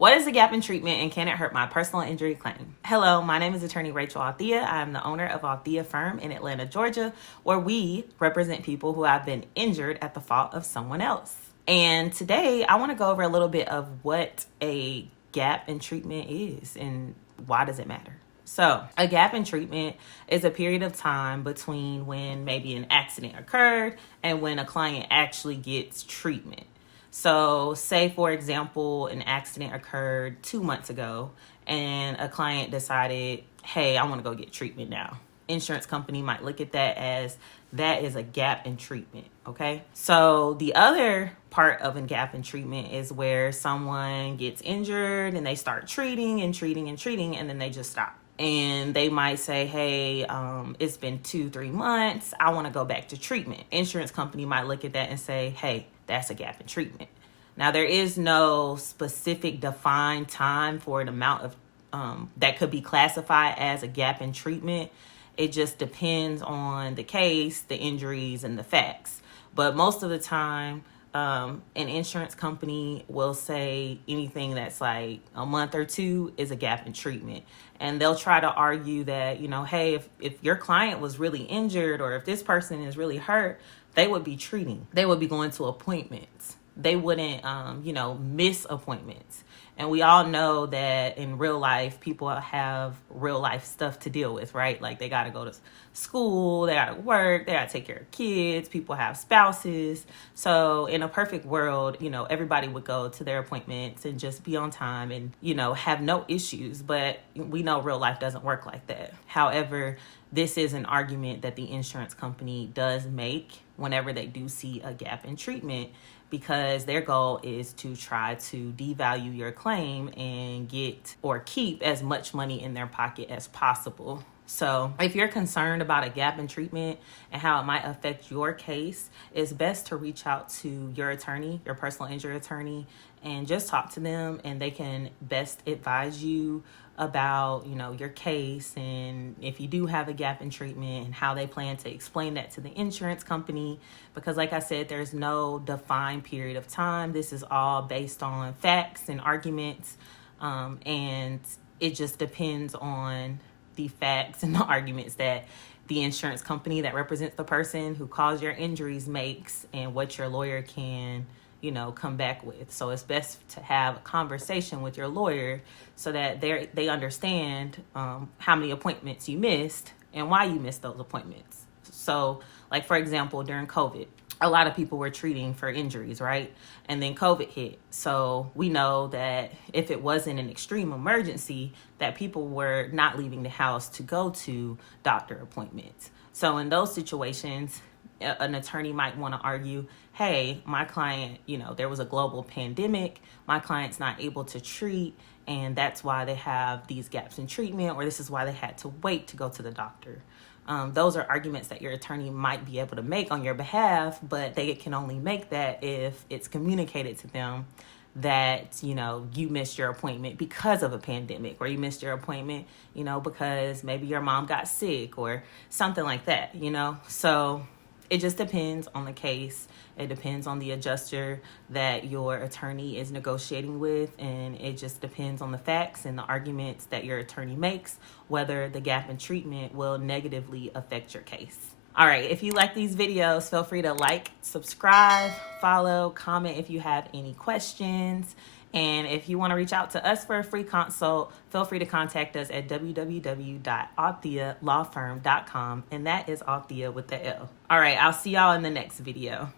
What is a gap in treatment and can it hurt my personal injury claim? Hello, my name is attorney Rachel Althea. I am the owner of Althea Firm in Atlanta, Georgia, where we represent people who have been injured at the fault of someone else. And today I want to go over a little bit of what a gap in treatment is and why does it matter. So a gap in treatment is a period of time between when maybe an accident occurred and when a client actually gets treatment. So say, for example, an accident occurred 2 months ago and a client decided, hey, I want to go get treatment now. Insurance company might look at that as that is a gap in treatment, okay? So the other part of a gap in treatment is where someone gets injured and they start treating and then they just stop. And they might say, hey, it's been 2-3 months. I want to go back to treatment. Insurance company might look at that and say, hey, that's a gap in treatment. Now, there is no specific defined time for an amount of that could be classified as a gap in treatment. It just depends on the case, the injuries, and the facts. But most of the time, an insurance company will say anything that's like a month or two is a gap in treatment. And they'll try to argue that, hey, if your client was really injured or if this person is really hurt, they would be treating. They would be going to appointments. They wouldn't, miss appointments. And we all know that in real life, people have real life stuff to deal with, right? Like they got to go to school, they got to work, they got to take care of kids, people have spouses. So in a perfect world, everybody would go to their appointments and just be on time and, have no issues. But we know real life doesn't work like that. However, this is an argument that the insurance company does make whenever they do see a gap in treatment, because their goal is to try to devalue your claim and get or keep as much money in their pocket as possible. So if you're concerned about a gap in treatment and how it might affect your case, it's best to reach out to your attorney, your personal injury attorney, and just talk to them, and they can best advise you about, your case, and if you do have a gap in treatment and how they plan to explain that to the insurance company. Because like I said, there's no defined period of time. This is all based on facts and arguments. And it just depends on the facts and the arguments that the insurance company that represents the person who caused your injuries makes and what your lawyer can come back with. So it's best to have a conversation with your lawyer so that they understand how many appointments you missed and why you missed those appointments. So like, for example, during COVID, a lot of people were treating for injuries, right? And then COVID hit. So we know that if it wasn't an extreme emergency, that people were not leaving the house to go to doctor appointments. So in those situations, an attorney might want to argue, hey, my client, there was a global pandemic, my client's not able to treat, and that's why they have these gaps in treatment, or this is why they had to wait to go to the doctor. Those are arguments that your attorney might be able to make on your behalf, but they can only make that if it's communicated to them that, you missed your appointment because of a pandemic, or you missed your appointment, because maybe your mom got sick or something like that, So it just depends on the case. It depends on the adjuster that your attorney is negotiating with, and it just depends on the facts and the arguments that your attorney makes, whether the gap in treatment will negatively affect your case. All right, if you like these videos, feel free to like, subscribe, follow, comment if you have any questions. And if you want to reach out to us for a free consult, feel free to contact us at www.althealawfirm.com, and that is Althea with the L. All right, I'll see y'all in the next video.